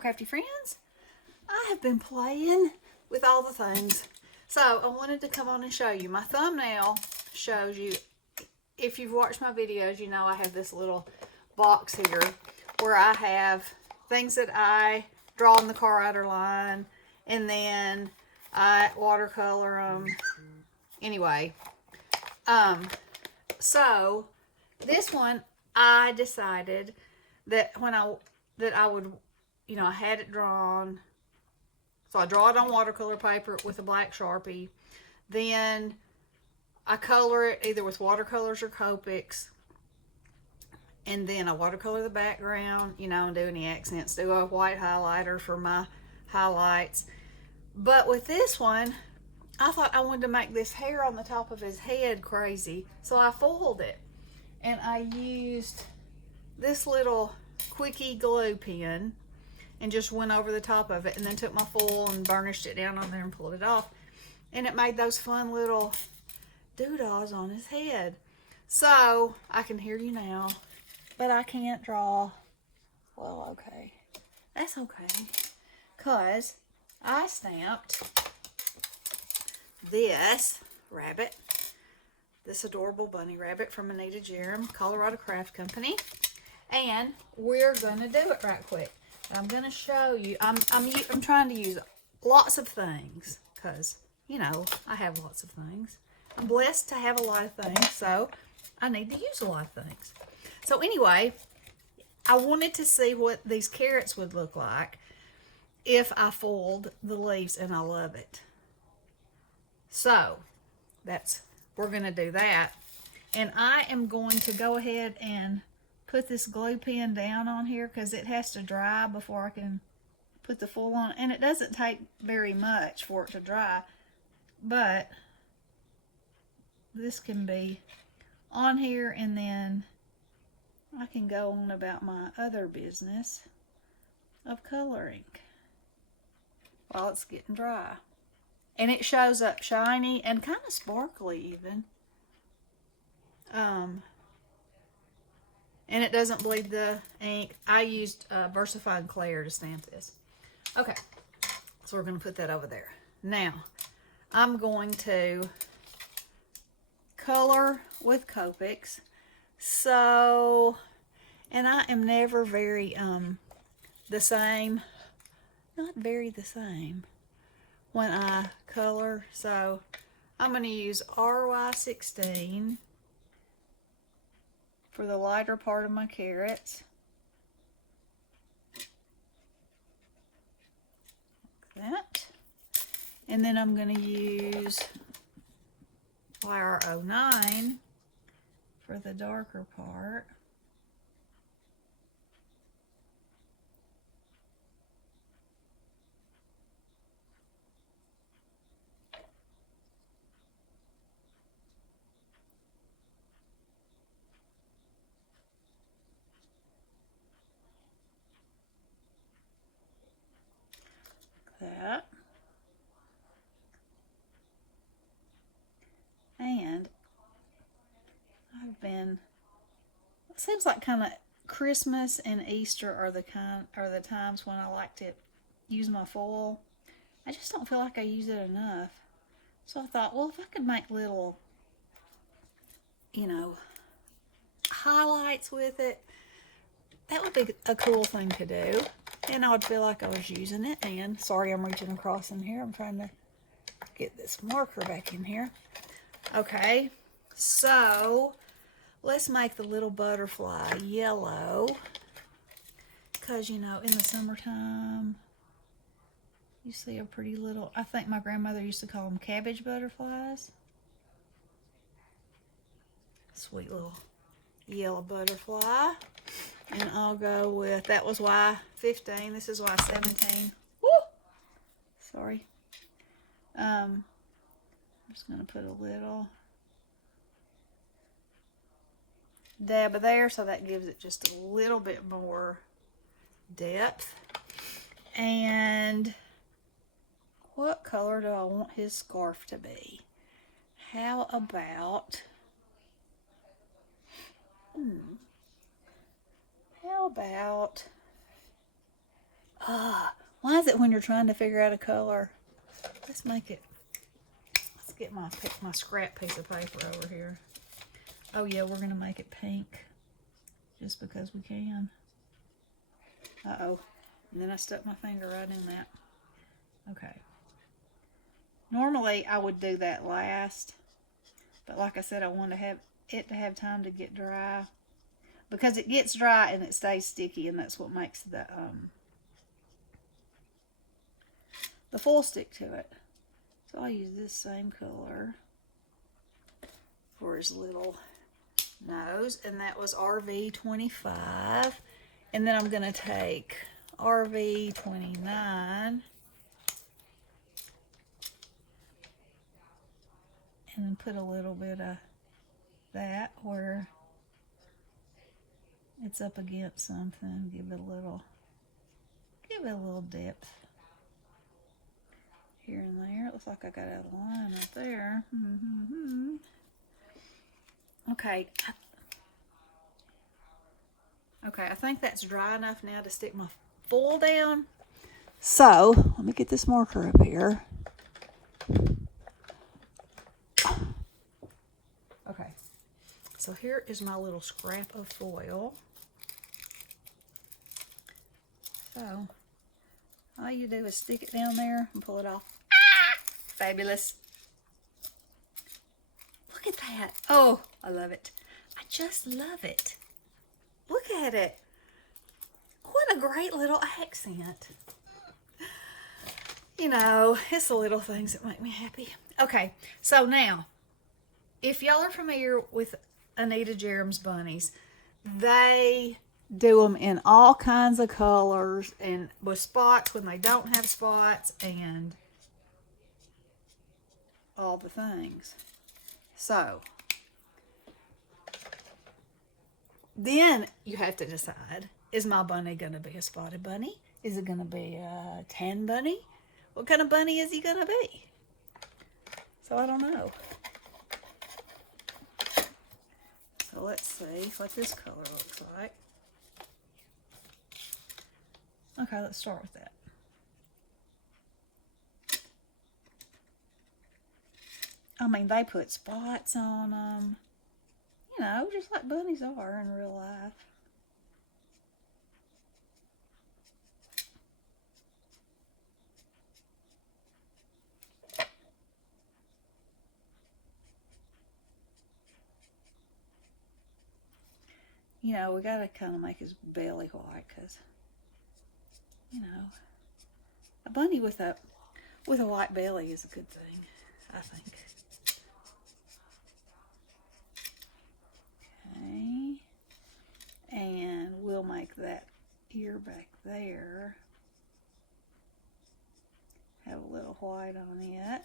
Crafty Friends. I have been playing with all the things. So I wanted to come on and show you. My thumbnail shows you, if you've watched my videos, you know I have this little box here where I have things that I draw in the car outer line and then I watercolor them. Anyway, so this one I decided that I would, I had it drawn. So I draw it on watercolor paper with a black Sharpie. Then I color it either with watercolors or Copics. And then I watercolor the background, and do any accents. Do a white highlighter for my highlights. But with this one, I thought I wanted to make this hair on the top of his head crazy. So I foiled it. And I used this little quickie glue pen and just went over the top of it, and then took my foil and burnished it down on there and pulled it off. And it made those fun little doodahs on his head. So I can hear you now, but I can't draw. Well, okay. That's okay. Because I stamped this rabbit, this adorable bunny rabbit from Anita Jerem, Colorado Craft Company. And we're going to do it right quick. I'm going to show you. I'm trying to use lots of things because, I have lots of things. I'm blessed to have a lot of things, so I need to use a lot of things. So anyway, I wanted to see what these carrots would look like if I foiled the leaves, and I love it. So we're going to do that. And I am going to go ahead and put this glue pen down on here because it has to dry before I can put the foil on. And it doesn't take very much for it to dry, but this can be on here, and then I can go on about my other business of coloring while it's getting dry. And it shows up shiny and kind of sparkly even. And it doesn't bleed the ink. I used Versifying Clair to stamp this. Okay, so we're going to put that over there. Now, I'm going to color with Copics. So, and I am never very the same. Not very the same when I color. So, I'm going to use RY16 for the lighter part of my carrots. Like that. And then I'm going to use YR09 for the darker part. That. And it seems like kind of Christmas and Easter are the times when I like to use my foil. I just don't feel like I use it enough. So I thought, well, if I could make little, highlights with it, that would be a cool thing to do. And I would feel like I was using it. And sorry, I'm reaching across in here. I'm trying to get this marker back in here. Okay, so let's make the little butterfly yellow. Because, in the summertime, you see a pretty little, I think my grandmother used to call them cabbage butterflies. Sweet little yellow butterfly. And I'll go with, that was Y15, this is Y17. Woo! Sorry. I'm just going to put a little dab of there, so that gives it just a little bit more depth. And what color do I want his scarf to be? How about How about, Why is it when you're trying to figure out a color? Let's make it. Let's get my scrap piece of paper over here. Oh yeah, we're gonna make it pink, just because we can. Uh-oh. And then I stuck my finger right in that. Okay. Normally I would do that last, but like I said, I want to have it to have time to get dry, because it gets dry and it stays sticky, and that's what makes the foil stick to it. So I'll use this same color for his little nose, and that was RV25. And then I'm going to take RV29 and then put a little bit of that where it's up against something. Give it a little depth here and there. It looks like I got out of line right there. Okay. Okay, I think that's dry enough now to stick my foil down. So, let me get this marker up here. Okay, so here is my little scrap of foil. So, all you do is stick it down there and pull it off. Fabulous. Look at that. Oh, I love it. I just love it. Look at it. What a great little accent. You know, it's the little things that make me happy. Okay, so now, if y'all are familiar with Anita Jerem's bunnies, they do them in all kinds of colors and with spots when they don't have spots and all the things. So, then you have to decide, is my bunny going to be a spotted bunny? Is it going to be a tan bunny? What kind of bunny is he going to be? So I don't know. So let's see what this color looks like. Okay, let's start with that. I mean, they put spots on them. You know, just like bunnies are in real life. You know, we gotta kind of make his belly white, because, you know, a bunny with a white belly is a good thing, I think. Okay, and we'll make that ear back there have a little white on it.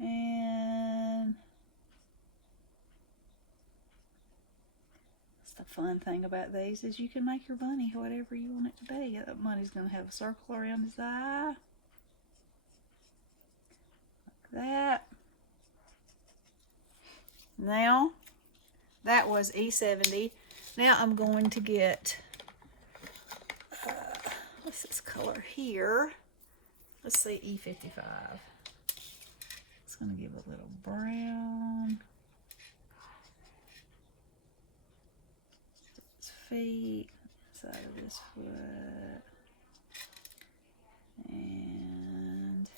And the fun thing about these is you can make your bunny whatever you want it to be. That bunny's going to have a circle around his eye. Like that. Now, that was E70. Now I'm going to get, what's this color here? Let's say E55. It's going to give a little brown. Feet, side of this foot, and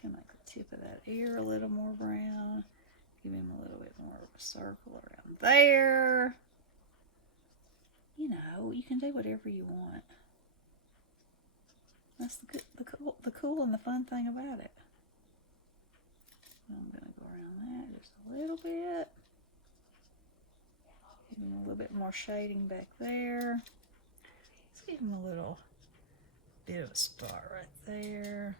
can make the tip of that ear a little more brown. Give him a little bit more of a circle around there. You know, you can do whatever you want. That's the cool and the fun thing about it. I'm gonna go around that just a little bit. Give him a little bit more shading back there. Let's give him a little bit of a spot right there.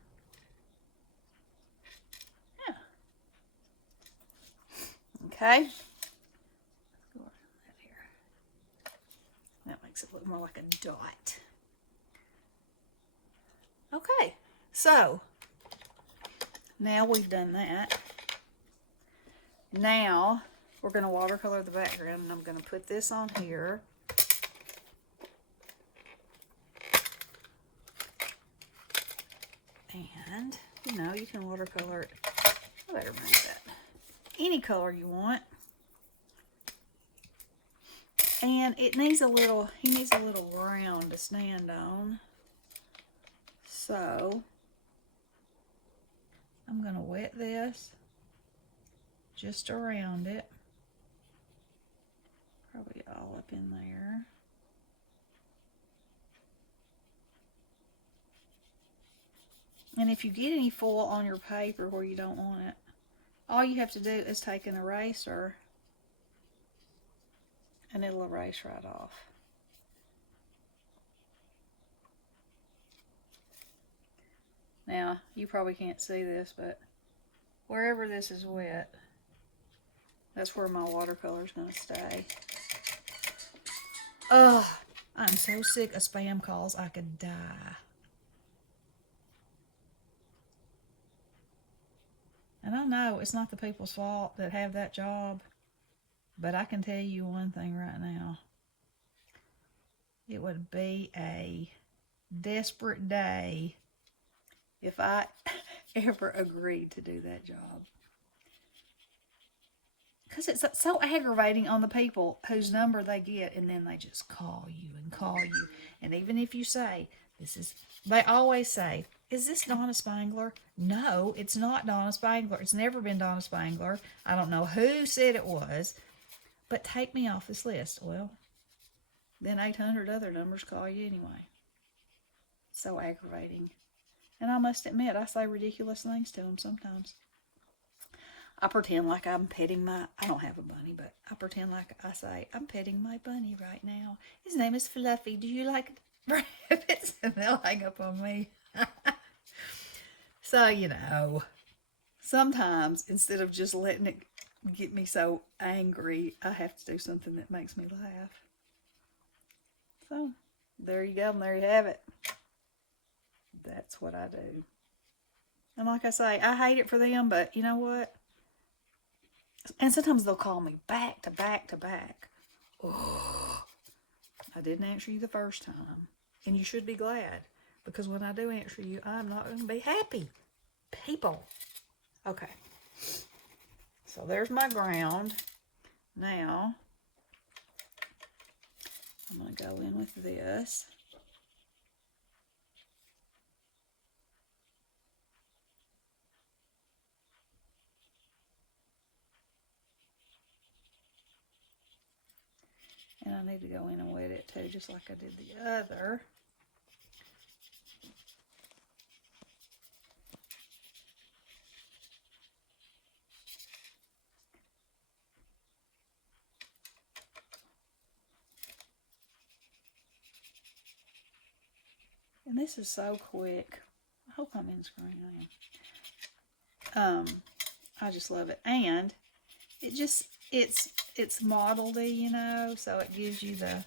Yeah. Okay. Let's go around that here. That makes it look more like a dot. Okay, so now we've done that. Now we're going to watercolor the background, and I'm going to put this on here. And, you know, you can watercolor it. I better move that. Any color you want. And it needs a little, he needs a little ground to stand on. So, I'm going to wet this just around it. Probably all up in there. And if you get any foil on your paper where you don't want it, all you have to do is take an eraser and it'll erase right off. Now, you probably can't see this, but wherever this is wet, that's where my watercolor is going to stay. Ugh, I'm so sick of spam calls, I could die. And I know it's not the people's fault that have that job, but I can tell you one thing right now. It would be a desperate day if I ever agreed to do that job. Because it's so aggravating on the people whose number they get, and then they just call you and call you. And even if you say, they always say, is this Donna Spangler? No, it's not Donna Spangler. It's never been Donna Spangler. I don't know who said it was, but take me off this list. Well, then 800 other numbers call you anyway. So aggravating. And I must admit, I say ridiculous things to them sometimes. I pretend like I'm petting I don't have a bunny, but I pretend like I say, I'm petting my bunny right now. His name is Fluffy. Do you like rabbits? And they'll hang up on me. So, you know, sometimes instead of just letting it get me so angry, I have to do something that makes me laugh. So, there you go, and there you have it. That's what I do. And like I say, I hate it for them, but you know what? And sometimes they'll call me back to back to back. Oh, I didn't answer you the first time. And you should be glad. Because when I do answer you, I'm not going to be happy. People. Okay. So there's my ground. Now, I'm going to go in with this. And I need to go in and wet it too, just like I did the other. And this is so quick. I hope I'm in screen. I am. I just love it. And it just, it's model-y, you know, so it gives you the,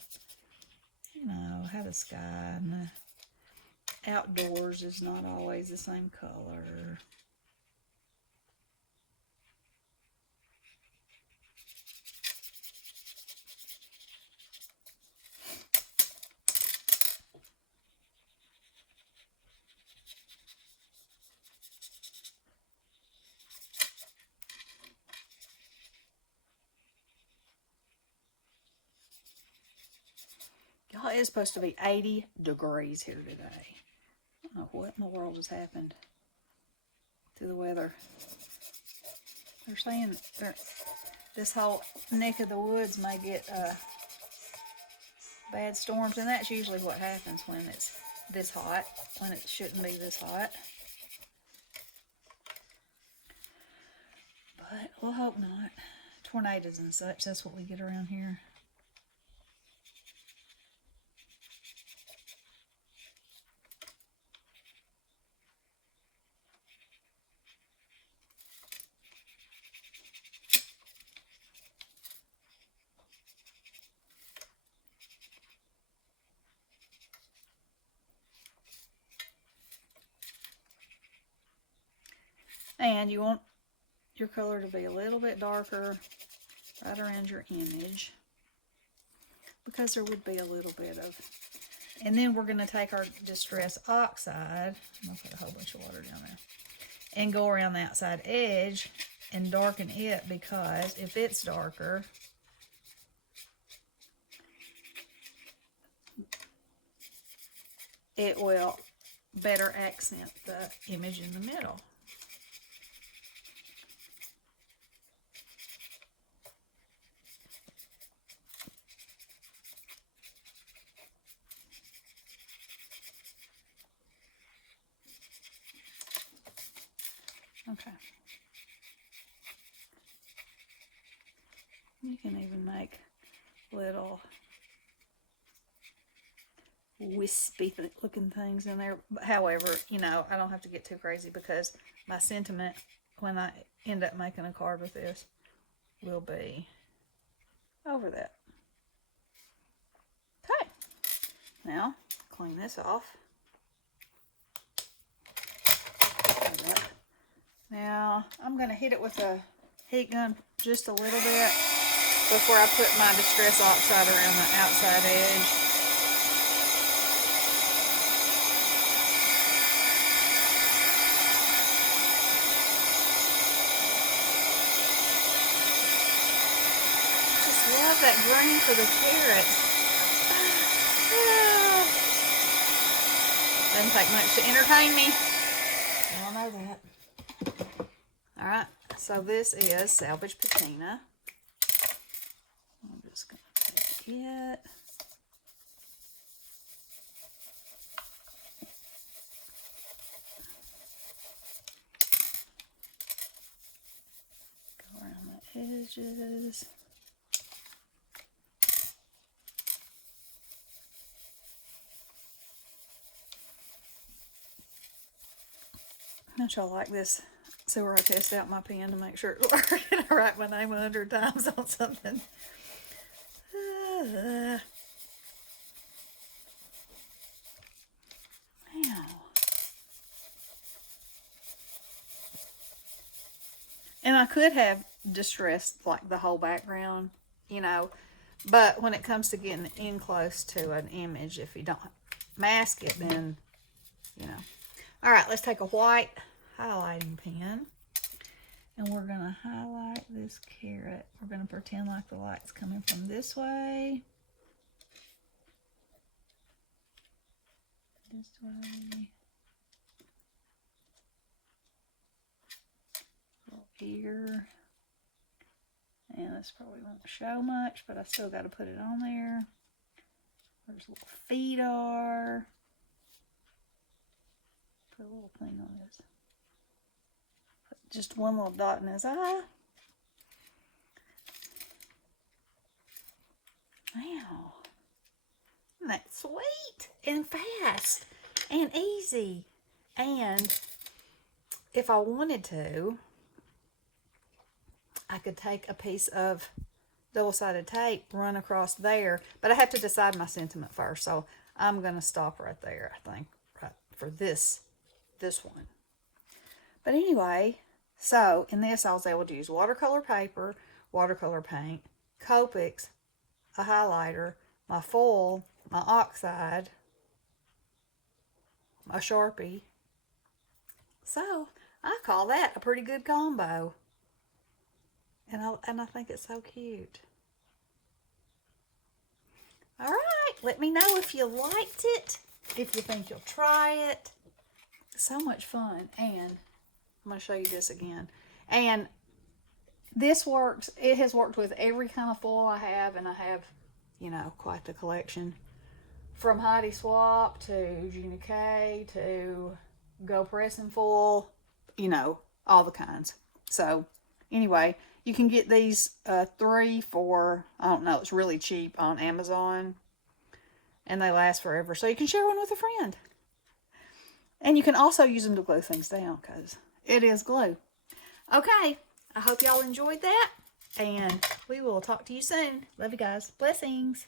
you know, how the sky and the outdoors is not always the same color. Y'all, it's supposed to be 80 degrees here today. I don't know what in the world has happened to the weather. They're saying this whole neck of the woods may get bad storms, and that's usually what happens when it's this hot, when it shouldn't be this hot. But we'll hope not. Tornadoes and such, that's what we get around here. And you want your color to be a little bit darker right around your image, because there would be a little bit of And then we're going to take our Distress Oxide, I'm going to put a whole bunch of water down there, and go around the outside edge and darken it, because if it's darker, it will better accent the image in the middle. Okay. You can even make little wispy looking things in there. However, you know, I don't have to get too crazy, because my sentiment when I end up making a card with this will be over that. Okay. Now, clean this off. Now, I'm going to hit it with a heat gun just a little bit before I put my Distress Oxide around the outside edge. Just love that green for the carrots. Doesn't take much to entertain me. Y'all know that. Alright, so this is Salvage Patina. I'm just going to take it. Go around the edges. Don't y'all like this? So where I test out my pen to make sure it's working. I write my name 100 times on something. Now. And I could have distressed like the whole background, you know, but when it comes to getting in close to an image, if you don't mask it, then, you know. All right, let's take a white highlighting pen, and we're going to highlight this carrot. We're going to pretend like the light's coming from this way. This way. A little ear. And this probably won't show much, but I still got to put it on there. Where his little feet are. Put a little thing on this. Put just one little dot in his eye. Wow. Isn't that sweet and fast and easy? And if I wanted to, I could take a piece of double-sided tape, run across there, but I have to decide my sentiment first. So I'm going to stop right there, I think, right for this one. But anyway, so in this I was able to use watercolor paper, watercolor paint, Copics, a highlighter, my foil, my oxide, a Sharpie. So I call that a pretty good combo. And I think it's so cute. All right, let me know if you liked it, if you think you'll try it. So much fun. And I'm going to show you this again. And this works. It has worked with every kind of foil I have, and I have, you know, quite the collection. From Heidi Swap to Gina K to Go Pressing Foil, you know, all the kinds. So anyway, you can get these 3 for, I don't know, it's really cheap on Amazon. And they last forever. So you can share one with a friend. And you can also use them to glue things down, because it is glue. Okay, I hope y'all enjoyed that. And we will talk to you soon. Love you guys. Blessings.